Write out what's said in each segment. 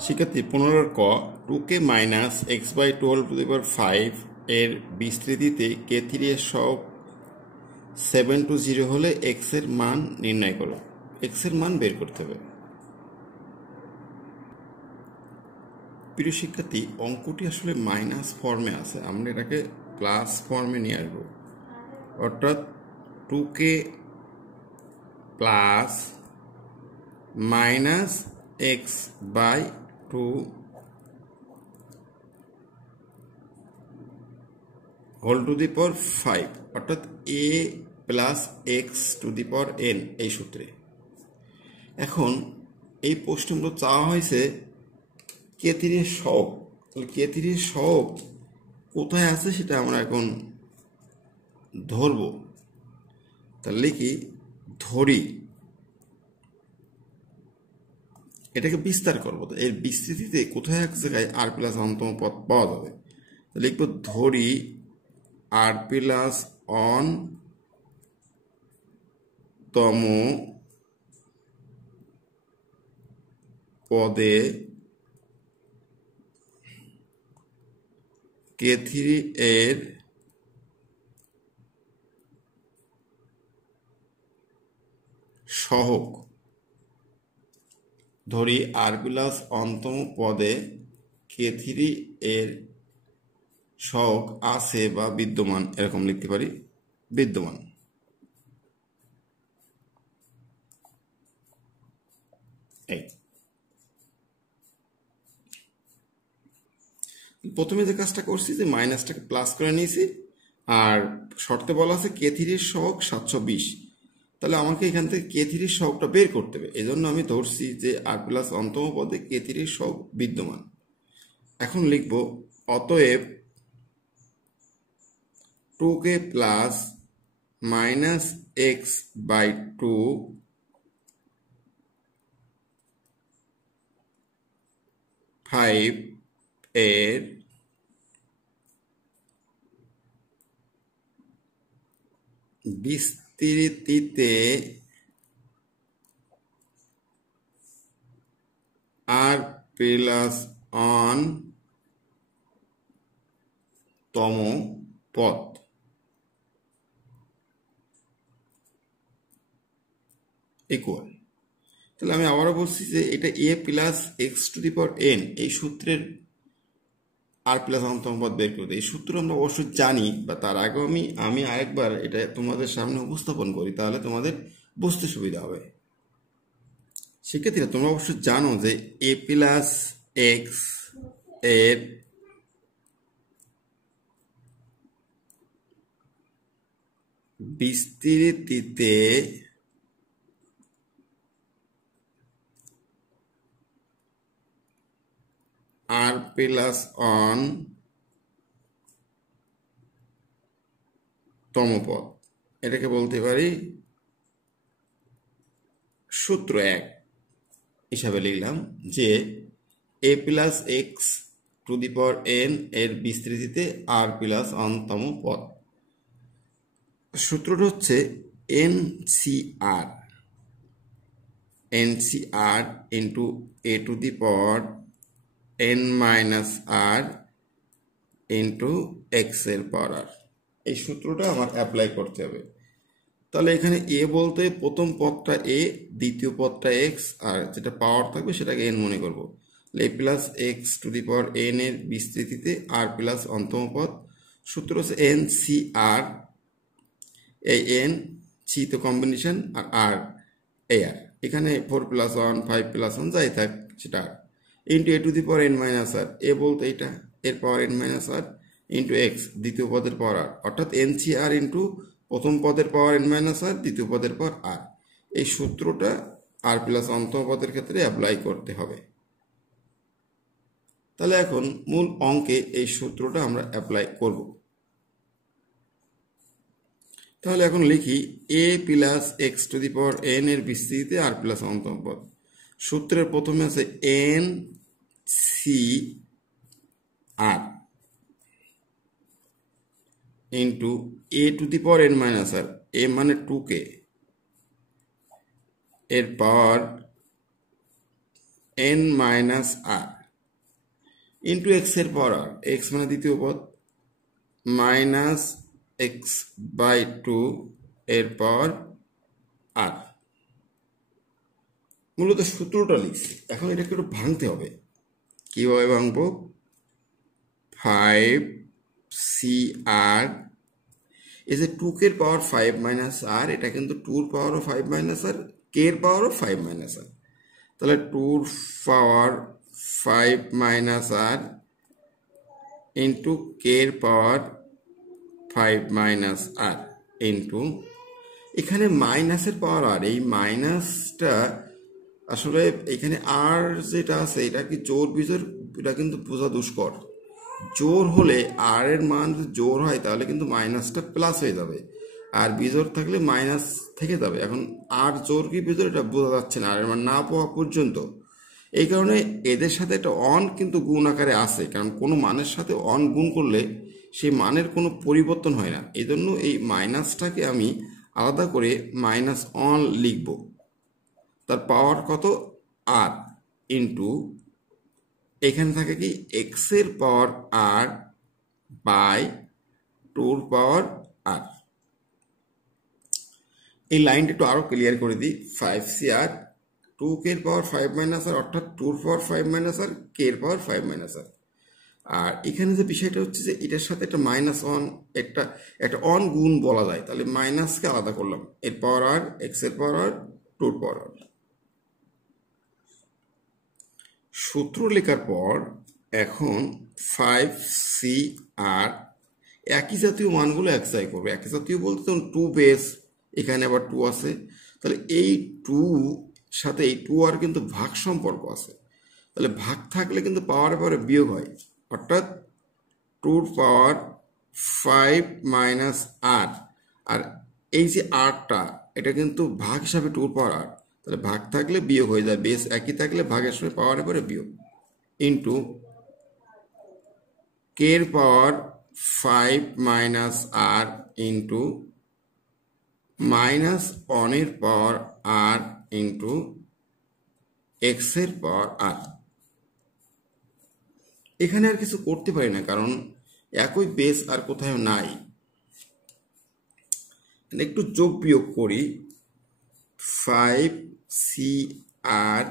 শিক্ষার্থী 15 ক 2k minus X by 12 এর বিস্তৃতিতে k3 এর সহগ 7 to 0 হলে x এর মান নির্ণয় করো। x এর মান বের করতে হবে। প্রিয় শিক্ষার্থী, অঙ্কটি আসলে মাইনাস ফর্মে আছে, আমরা এটাকে প্লাস ফর্মে নিয়ে আসবো। অর্থাৎ 2k plus minus X by 2 whole to the power 5, অর্থাৎ a plus X to the power n এই সূত্রে। এখন এই প্রশ্নগুলো চাওয়া হয়েছে k3 এর সহগ। তাহলে k3 এর সহগ কোথায় আছে সেটা আমরা এখন ধরব। তাহলে লিখি ধরি, এটাকে বিস্তার করবো। তো এর বিস্তৃতিতে কোথায় এক জায়গায় আর প্লাস অনতম পদ পাওয়া যাবে, লিখব ধরি আর প্লাস অন তম পদে k3 এর সহগ। ধরি আর প্লাস অনতম পদে k3 এর সহগ আছে বা বিদ্যমান, এরকম লিখতে পারি বিদ্যমান। প্রথমে যে কাজটা করছি যে মাইনাসটাকে প্লাস করে নিয়েছি, আর শর্তে বলা আছে k3 এর সহগ 720। তাহলে আমাকে এখান থেকে k3 এর সহগটা বের করতে হবে। এজন্য আমি ধরছি যে আর প্লাস অন্তম পদে k3 এর সহগ বিদ্যমান। এখন লিখব অতএব 2k plus minus X by 2 5 এর বিস্তৃতিতে আর প্লাস অন তম পদ ইকুয়াল। তাহলে আমি আবারও বলছি যে এটা a plus X to the power n এই সূত্রের আর প্লাস অনন্তম পদ বের করতে। এই সূত্র আমরা অবশ্যই জানি, বা তার আগেও আমি আরেকবার এটা তোমাদের সামনে উপস্থাপন করি, তাহলে তোমাদের বুঝতে সুবিধা হবে। সেক্ষেত্রে তোমরা অবশ্যই জানো যে a প্লাস এক্স এর বিস্তৃতিতে আর প্লাস অন তম পদ, এটাকে বলতে পারি সূত্র 1 হিসাবে লিখলাম যে a plus X to the power n এর বিস্তৃতিতে আর প্লাস অন তম পদ। সূত্রটা হচ্ছে NCR into a to the power n minus R into x এর পাওয়ার আর। এই সূত্রটা আমার অ্যাপ্লাই করতে হবে। তাহলে এখানে a বলতে প্রথম পদটা a, দ্বিতীয় পদটা x, আর যেটা পাওয়ার থাকবে সেটাকে n মনে করবো। a plus X to the power n এর বিস্তৃতিতে আর প্লাস অন্তম পদ। সূত্র হচ্ছে NCR, এই n সি তো কম্বিনেশন, আর আর এ আর, এখানে 4 প্লাস 1 5 প্লাস 1 যাই থাক সেটা into a to the power n minus R, এ বলতে এটা এর পাওয়ার n মাইনাস আর ইন্টু এক্স দ্বিতীয় পদের পাওয়ার আর, অর্থাৎ NCR ইন্টু প্রথম পদের পাওয়ার n মাইনাস আর দ্বিতীয় পদের পাওয়ার আর। এই সূত্রটা আর প্লাস অন্তম পদের ক্ষেত্রে অ্যাপ্লাই করতে হবে। তাহলে এখন মূল অঙ্কে এই সূত্রটা আমরা অ্যাপ্লাই করব। তাহলে এখন লিখি a plus X to the power n এর বিস্তৃতিতে আর প্লাস অন্তম পদ। সূত্রের প্রথমে আছে NCR into a to the power n minus r, a মানে 2k এর পাওয়ার n মাইনাস আর ইন্টু এক্স এর পাওয়ার আর, এক্স মানে দ্বিতীয় পদ, মাইনাস এক্স বাই টু এর পাওয়ার আর। মূলত সূত্রটা লিখছি, এখন এটাকে একটু ভাঙতে হবে। কিভাবে ভাঙবো? 5cr এই যে 2 কে পাওয়ার 5 মাইনাস আর, এটা কিন্তু 2 পাওয়ারও 5 মাইনাস আর, কে এর পাওয়ারও 5 মাইনাস আর, তাহলে 2 পাওয়ার 5 মাইনাস আর ইন্টু কে এর পাওয়ার 5 মাইনাস আর ইন্টু এখানে মাইনাসের পাওয়ার আর, এই মাইনাসটা আসলে এখানে আর যেটা আছে এটা কি জোর বিজোর, এটা কিন্তু বোঝা দুষ্কর। জোর হলে আর এর মান যদি জোর হয় তাহলে কিন্তু মাইনাসটা প্লাস হয়ে যাবে, আর বিজোর থাকলে মাইনাস থেকে যাবে। এখন আর জোর কি বিজোর এটা বোঝা যাচ্ছে না আর এর মান না পাওয়া পর্যন্ত। এই কারণে এদের সাথে একটা অন কিন্তু গুণ আকারে আছে, কারণ কোনো মানের সাথে অন গুণ করলে সেই মানের কোনো পরিবর্তন হয় না। এই জন্য এই মাইনাসটাকে আমি আলাদা করে মাইনাস অন লিখব। তার পাওয়ার কত? আর ইন্টু এখানে থাকে কি এক্স এর পাওয়ার আর বাই টুর পাওয়ার আর। এই লাইনটা একটু আরো ক্লিয়ার করে দিই। 5cr 2 কে এর পাওয়ার 5 মাইনাস আর, অর্থাৎ টুর পাওয়ার 5 মাইনাস আর, কে এর পাওয়ার 5 মাইনাস আর। আর এখানে যে বিষয়টা হচ্ছে যে এটার সাথে একটা মাইনাস অন, একটা অন গুণ বলা যায়, তাহলে মাইনাসকে আলাদা করলাম, এর পাওয়ার আর, এক্স এর পাওয়ার আর, টুর পাওয়ার আর। সূত্র লেখার পর এখন 5cr একই জাতীয় মানগুলো এক জায়গায় করবে। একই জাতীয় বলতে তখন 2 বেস, এখানে আবার 2 আছে, তাহলে এই 2 সাথে এই 2 আর কিন্তু ভাগ সম্পর্ক আছে, তাহলে ভাগ থাকলে কিন্তু পাওয়ারে পাওয়ারে বিয়োগ হয়, অর্থাৎ 2 পাওয়ার 5 মাইনাস আর। আর এই যে আরটা এটা কিন্তু ভাগ হিসাবে 2 পাওয়ার আর, তাহলে ভাগ থাকলে বিয়োগ হয়ে যায়, বেস একই থাকলে ভাগের সময় পাওয়ারে পরে বিয়োগ, ইন্টু কে এর পাওয়ার 5 মাইনাস আর ইন্টু মাইনাস অনের পাওয়ার আর ইন্টু এক্স এর পাওয়ার আর। এখানে আর কিছু করতে পারি না, কারণ একই বেস আর কোথাও নাই। একটু যোগ বিয়োগ করি। 5cr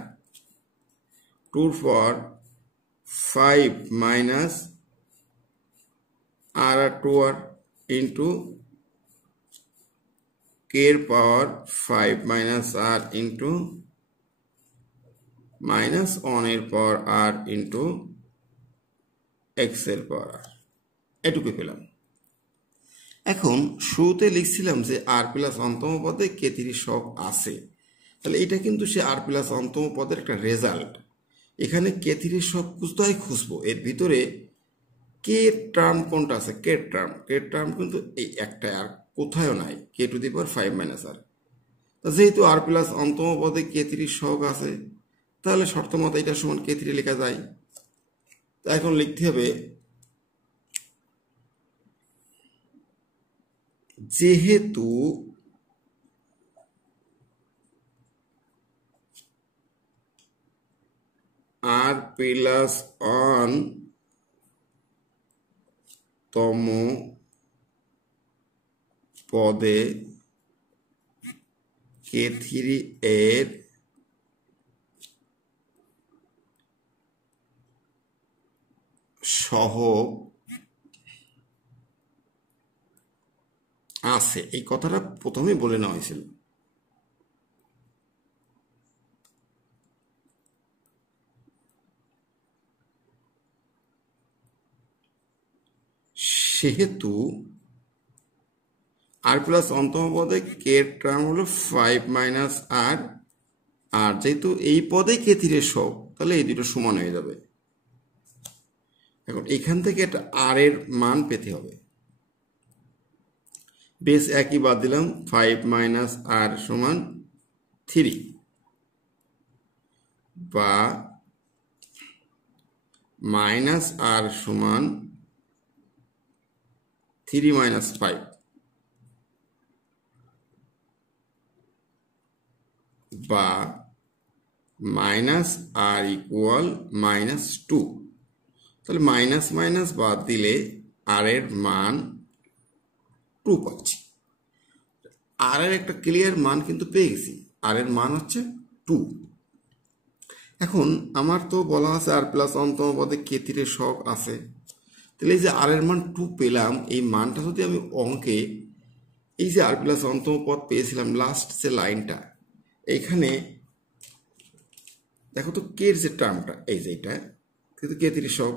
2 পাওয়ার 5 মাইনাস আর আর 2 আর ইন্টু কে এর পাওয়ার 5 minus R into minus on এর পাওয়ার আর ইন্টু এক্স এর পাওয়ার আর। এটুকু পেলাম। এখন শুরুতে লিখছিলাম যে আর প্লাস অন্তম পদে কে 30 সহগ আছে, তাহলে এটা কিন্তু সে আর প্লাস অন্তম পদের একটা রেজাল্ট। এখানে কে 30 সহগ খুঁজতে হয়, খুঁজবো এর ভিতরে কে টার্ম কোনটা আছে। কে টার্ম কিন্তু এই একটা, আর কোথাও নাই, কে টু দি পাওয়ার 5 মাইনাস আর। যেহেতু আর প্লাস অন্তম পদে কে 30 সহগ আছে, তাহলে শর্ত মতো এটা সমান কে 3 লেখা যায়। তা এখন লিখতে হবে যেহেতু আর প্লাস অন তম পদে কে 3 এর সহগ আছে, এই কথাটা প্রথমে বলে নেওয়া হয়েছিল। সেহেতু আর প্লাস অন্তম পদে কে টার্ম হলো 5 মাইনাস আর, আর যেহেতু এই পদে কে 3 এর সহগ, তাহলে এই দুটো সমান হয়ে যাবে। এখন এখান থেকে একটা আর এর মান পেতে হবে। বেস একই বাদ দিলাম, 5 মাইনাস আর সমান 3, বা মাইনাস আর সমান 3 মাইনাস 5, বা মাইনাস আর ইকুয়াল -2। তাহলে মাইনাস মাইনাস বাদ দিলে আর এর মান 2 পাচ্ছি। আর এর একটা ক্লিয়ার মান কিন্তু পেয়ে গেছি, আর এর মান হচ্ছে 2। এখন আমার তো বলা আছে আর প্লাস অন্তম পদে কে3 এর সহগ আছে, তাহলে এই যে আর এর মান 2 পেলাম, এই মানটা যদি আমি অঙ্কে এই যে আর প্লাস অন্তম পদ পেয়েছিলাম লাস্ট যে লাইনটা, এইখানে দেখো তো কে এর যে টার্মটা এই যে এটা কিন্তু কে3 এর সহগ,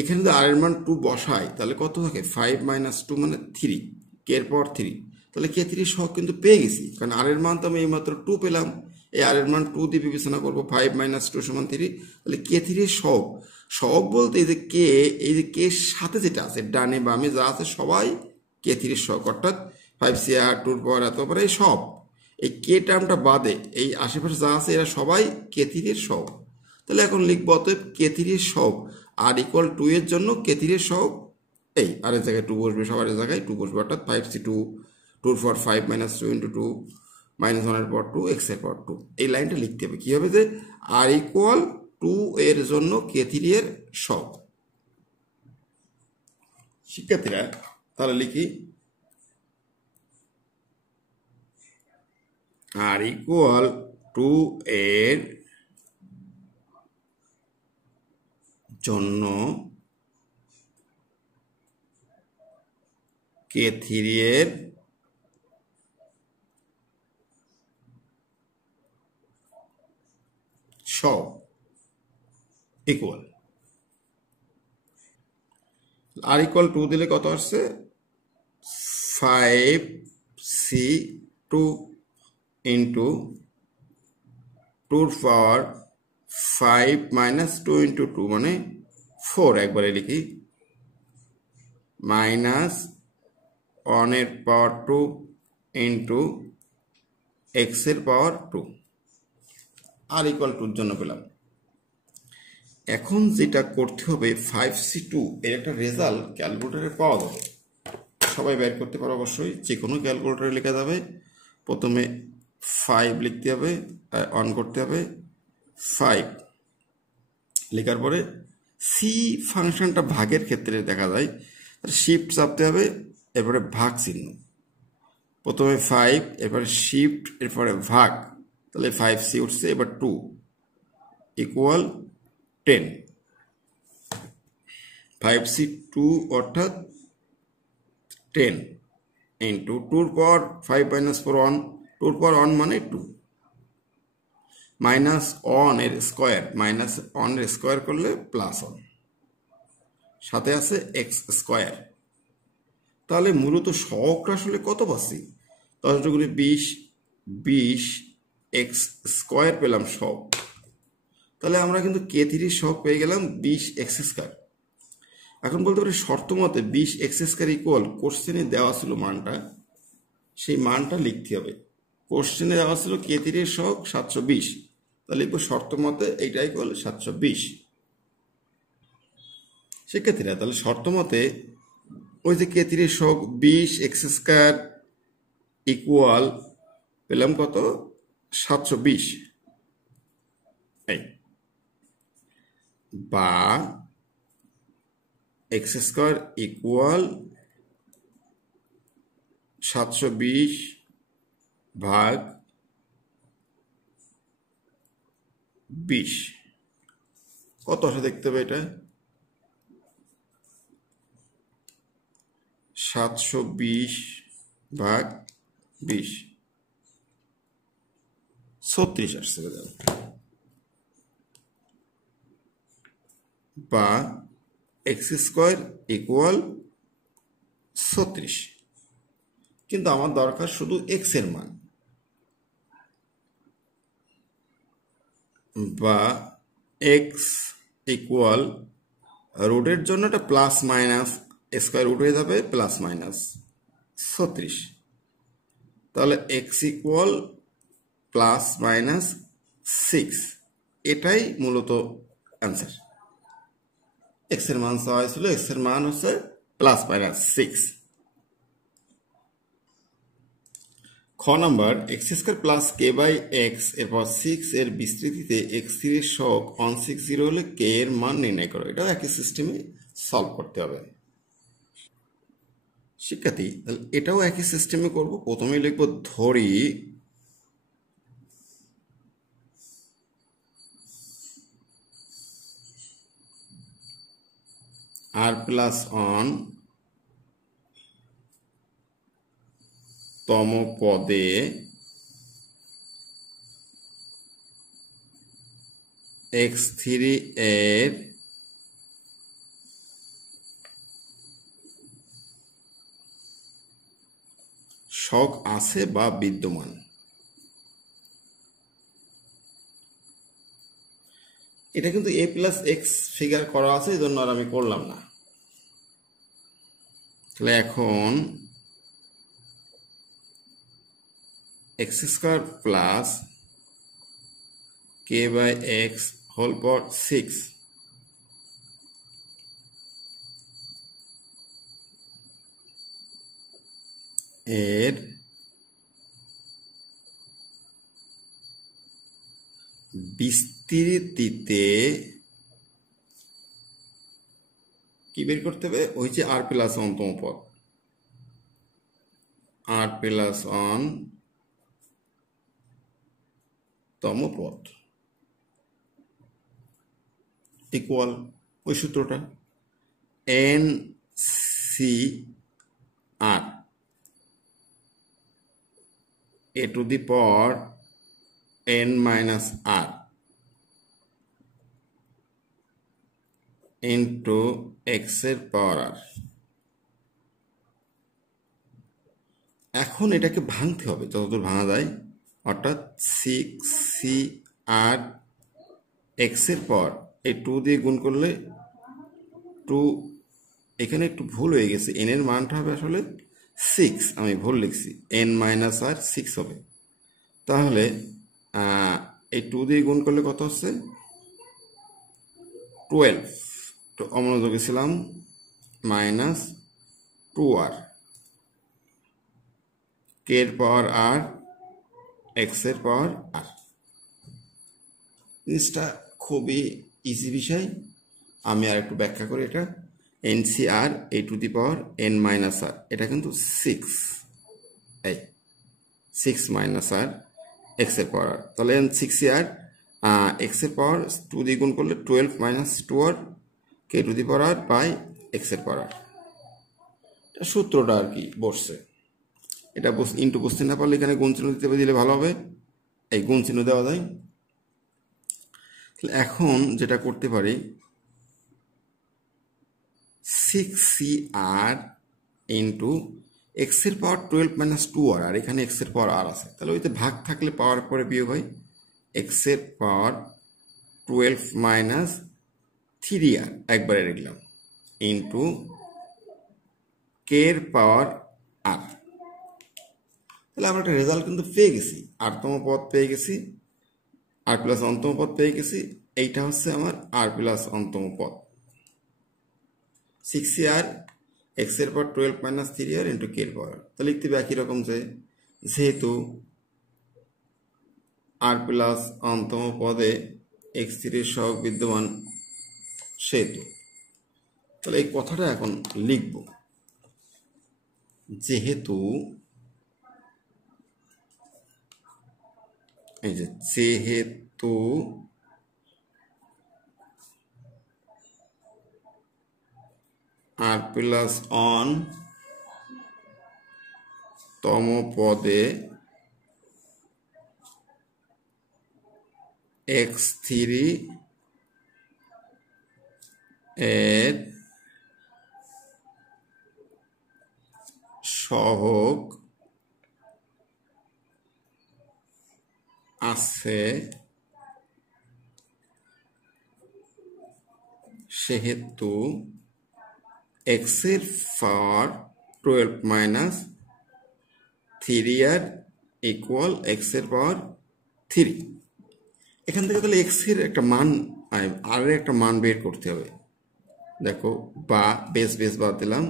এখানে যদি আর এর মান 2 বসাই তাহলে কত থাকে 5 - 2 মানে 3, কে এর পাওয়ার 3। তাহলে কে3 এর সহগ কিন্তু পেয়ে গেছি, কারণ আর এর মান তো আমি এইমাত্র 2 পেলাম। এই আর এর মান 2 দিয়ে বিবেচনা করবো, 5 - 2 = 3। তাহলে কে3 এর সহগ, সহগ বলতে এই যে কে, এই যে কে এর সাথে যেটা আছে ডানে বামে যা আছে সবাই কে3 এর সহগ, অর্থাৎ 5 2 এত পরে এই সব এই কে টার্মটা বাদে এই আশেপাশে যা আছে এরা সবাই কে3 এর সহগ। তাহলে এখন লিখবো অতএব কে3 এর সহগ আর ইকুয়াল 2 এর জন্য কে3 এর সহগ এই আর এর জায়গায় 2 বসবে, সবার জায়গায় 2 বসবে, অর্থাৎ 5c2 2 4 5 - 2 × 2 -1 এর পাওয়ার 2 x এর পাওয়ার 2। এই লাইনটা লিখতে হবে কি হবে যে আর ইকুয়াল 2 এর জন্য কে3 এর সহগ। শিক্ষার্থীরা তাহলে লিখি আর ইকুয়াল 2 এর জন্য কে3 এর সহগ ইকুয়াল আর ইকুয়াল 2 দিলে কত আসছে 5c2 × 2 পাওয়ার 5 - 2 × 2 মানে 4, একবারে লিখি -1 এর পাওয়ার 2 × x এর পাওয়ার 2 আর ইকুয়াল 2 এর জন্য পেলাম। এখন যেটা করতে হবে 5c2 এর একটা রেজাল্ট ক্যালকুলেটরে পাওয়া যাবে, সবাই বের করতে পারো অবশ্যই, যে কোনো ক্যালকুলেটরে লেখা যাবে। প্রথমে 5 লিখতে হবে, অন করতে হবে 5 লেখার পরে সি ফাংশনটা ভাগের ক্ষেত্রে দেখা যায়, শিফট চাপতে হবে, এরপরে ভাগ চিহ্ন, প্রথমে 5 এরপরে শিফট এরপরে ভাগ, তাহলে 5c উঠছে, এবার 2 ইকুয়াল 10, 5c2 অর্থাৎ 10 ইন্টু 2 × 5 - 4 1, 2 × 1 মানে 2 -1 এর স্কোয়ার, -1 এর স্কোয়ার করলে +1, সাথে আছে এক্স স্কোয়ার। তাহলে মূলত সহগটা আসলে কত পাচ্ছি 10 × 20 এক্স স্কোয়ার পেলাম সহগ। তাহলে আমরা কিন্তু কে3 এর সহগ পেয়ে গেলাম 20x²। এখন বলতে পারি শর্ত মতে 20x² ইকুয়াল কোশ্চেনে দেওয়া ছিল মানটা, সেই মানটা লিখতে হবে। কোশ্চেনে দেওয়া ছিল কে3 এর সহগ 720, তাহলে লিখবো শর্ত মতে এইটা ইকুয়াল 720। শিক্ষার্থীরা তাহলে শর্ত মতে ওই যে কে3 এর সহগ 20x² ইকুয়াল পেলাম কত 720, এই বা x² ইকুয়াল 720 ভাগ 20, কত আসে দেখতে হবে, এটা 720 ভাগ 20 36 আসছে, বা x² ইকুয়াল 36। কিন্তু আমার দরকার শুধু x এর মান, বা x ইকুয়াল রুটের জন্য এটা প্লাস মাইনাস স্কোয়ার রুট হয়ে যাবে +-36, তাহলে x ইকুয়াল +-6, এটাই মূলত অ্যান্সার। x এর মান চাওয়া হয়েছিল, x এর মান হচ্ছে +-6। খ খ number x square plus k by x এরপর 6 এর বিস্তৃতিতে x3 এর সহগ 160 হলে কে এর মান নির্ণয় করো। এটাও একই সিস্টেমে সলভ করতে হবে শিক্ষার্থী। তাহলে এটাও একই সিস্টেমে করব। প্রথমে লিখব ধরি r প্লাস অন তম পদে x3 এর সহগ আছে বা বিদ্যমান। এটা কিন্তু a প্লাস এক্স ফিগার করা আছে, এই জন্য আর আমি করলাম না। তাহলে এখন x square plus k by x whole power 6 এর বিস্তৃতিতে কি বের করতে হবে? ওই যে আর প্লাস অন্তম পদ, আর প্লাস অন তম পদ ইকুয়াল ওই সূত্রটা n c r a to the power n minus r into x এর পাওয়ার r। এখন এটাকে ভাঙতে হবে যতদূর ভাঙা যায়, অর্থাৎ 6cr x এর পাওয়ার এই 2 দিয়ে গুণ করলে 2, এখানে একটু ভুল হয়ে গেছে, n এর মানটা হবে আসলে 6, আমি ভুল লিখছি, n minus r 6 হবে। তাহলে এই 2 দিয়ে গুণ করলে কত হচ্ছে? 12, তো অমনোযোগী ছিলাম, মাইনাস 2r কে এর পাওয়ার r এক্স এর পাওয়ার r। জিনিসটা খুবই ইজি বিষয়, আমি আর একটু ব্যাখ্যা করি। এটা NCR A to the power n minus r, এটা কিন্তু 6, এই 6 মাইনাস r এক্স এর পাওয়ার r। তাহলে 6r এক্স এর পাওয়ার 2 দিয়ে গুণ করলে 12 minus 2r k to the power r by x এর পাওয়ার r। এটা সূত্রটা আর কি বসছে। এটা ইন্টু বুঝতে না পারলে এখানে গুণ চিহ্ন দিতে দিলে ভালো হবে, এই গুণ চিহ্ন দেওয়া যায়। তাহলে এখন যেটা করতে পারি 6cr ইন্টু এক্স এর পাওয়ার 12 মাইনাস 2r, আর এখানে এক্স এর পাওয়ার r আছে, তাহলে ওইতে ভাগ থাকলে পাওয়ার পরে বিয়োগ হয়, এক্স এর পাওয়ার 12 মাইনাস 3r একবারে লিখলাম ইন্টু কে এর পাওয়ার r। তাহলে আমরা একটা রেজাল্ট কিন্তু পেয়ে গেছি, আরতম পদ পেয়ে গেছি, আর প্লাস অন্তম পদ পেয়ে গেছি। এইটা হচ্ছে আমার আর প্লাস অন্তম পদ, 6cr এক্স এর পাওয়ার 12 মাইনাস 3r ইন্টু কে এর পাওয়ার। তাহলে লিখতে হবে একই রকম, যেহেতু আর প্লাস অন্তম পদে x3 এর সহগ বিদ্যমান সেহেতু, তাহলে এই কথাটা এখন লিখব, যেহেতু এই যে যেহেতু আর প্লাস অন তম পদে x3 এর সহগ আছে, সেহেতু x এর পাওয়ার 12 মাইনাস 3r ইকুয়াল x এর পাওয়ার 3। এখান থেকে তাহলে x এর একটা মান আর এর একটা মান বের করতে হবে। দেখো, বা বেস বাদ দিলাম,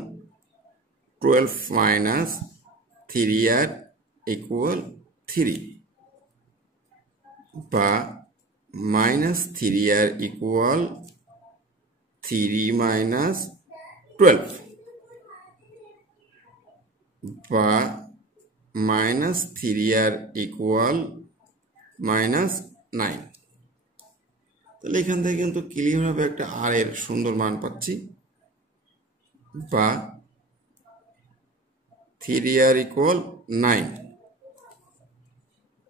12 মাইনাস 3r ইকুয়াল 3 বা -3r ইকুয়াল 3 মাইনাস 12 বা -3r ইকুয়াল -9। তাহলে এখান থেকে কিন্তু ক্লিয়ারভাবে একটা আর এর সুন্দর মান পাচ্ছি, বা 3r ইকুয়াল 9।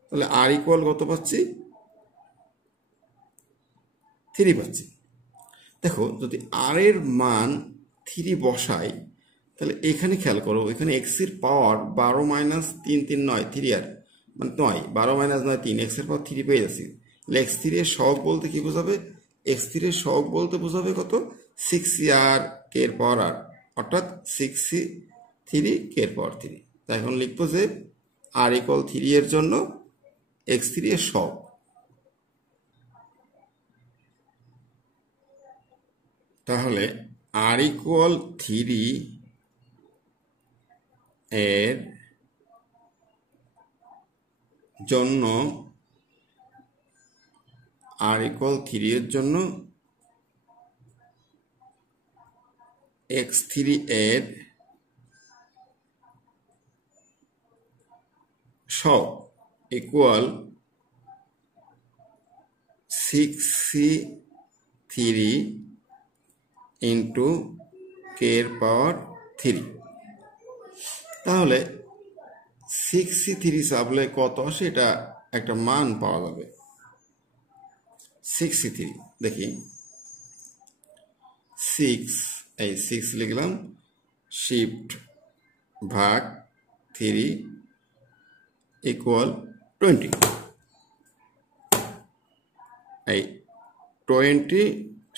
তাহলে আর ইকুয়াল কত পাচ্ছি? 3 পাচ্ছি। দেখো, যদি আর এর মান 3 বসাই, তাহলে এখানে খেয়াল করো, এখানে এক্স এর পাওয়ার 12 মাইনাস 3 3 9, 3r মানে 9, 12 মাইনাস 9 3, এক্স এর পাওয়ার 3 পেয়ে যাচ্ছি। তাহলে x3 এর সহগ বলতে কি বোঝাবে? x3 এর সহগ বলতে বোঝাবে কত? 6r কে এর পাওয়ার r, অর্থাৎ 6c3 কে এর পাওয়ার 3। তাই এখন লিখবো যে r ইকুয়াল 3 এর জন্য x3 এর সহগ। তাহলে r ইকুয়াল 3 এর জন্য r ইকুয়াল 3 এর জন্য x3 এর সহগ ইকুয়াল 6c3 ইন্টু কে এর পাওয়ার 3। তাহলে 6c3 চাপলে কত আসে, এটা একটা মান পাওয়া যাবে। 6c3 দেখি, 6 লিখলাম, শিফট ভাগ 3 ইকুয়াল 20। এই 20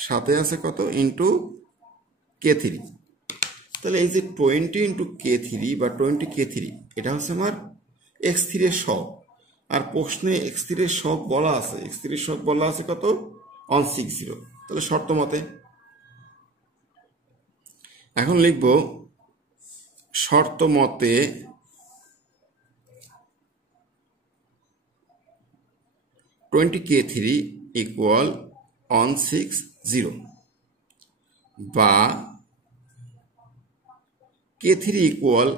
সাথে আছে কত? Into k3। তাহলে এই যে 20 ইন্টু k3 বা 20k3, এটা হচ্ছে আমার x3 এর সহগ। আর প্রশ্নে x3 এর সহগ বলা আছে, x3 এর সহগ বলা আছে কত? 160। তাহলে শর্ত মতে এখন লিখব, শর্ত মতে k3 ইকুয়াল 160 বা k3 ইকুয়াল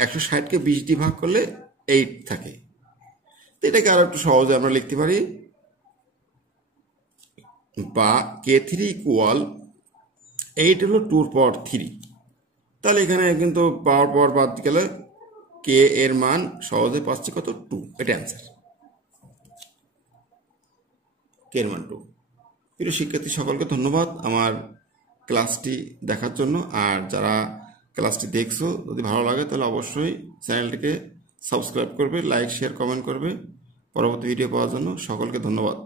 160কে 20 দিয়ে ভাগ করলে 8 থাকে। তো এটাকে আরো একটু সহজে আমরা লিখতে পারি, বা k3 ইকুয়াল 8 হলো 2 এর পাওয়ার 3। তাহলে এখানে কিন্তু পাওয়ার বাদ গেলে k এর মান সহজে পাচ্ছি কত? 2। এটা অ্যান্সার, k এর মান 2। প্রিয় শিক্ষার্থী সকলকে ধন্যবাদ আমার ক্লাসটি দেখার জন্য। আর যারা ক্লাসটি দেখছো, যদি ভালো লাগে তাহলে অবশ্যই চ্যানেলটিকে সাবস্ক্রাইব করবে, লাইক শেয়ার কমেন্ট করবে। পরবর্তী ভিডিও পাওয়ার জন্য সকলকে ধন্যবাদ।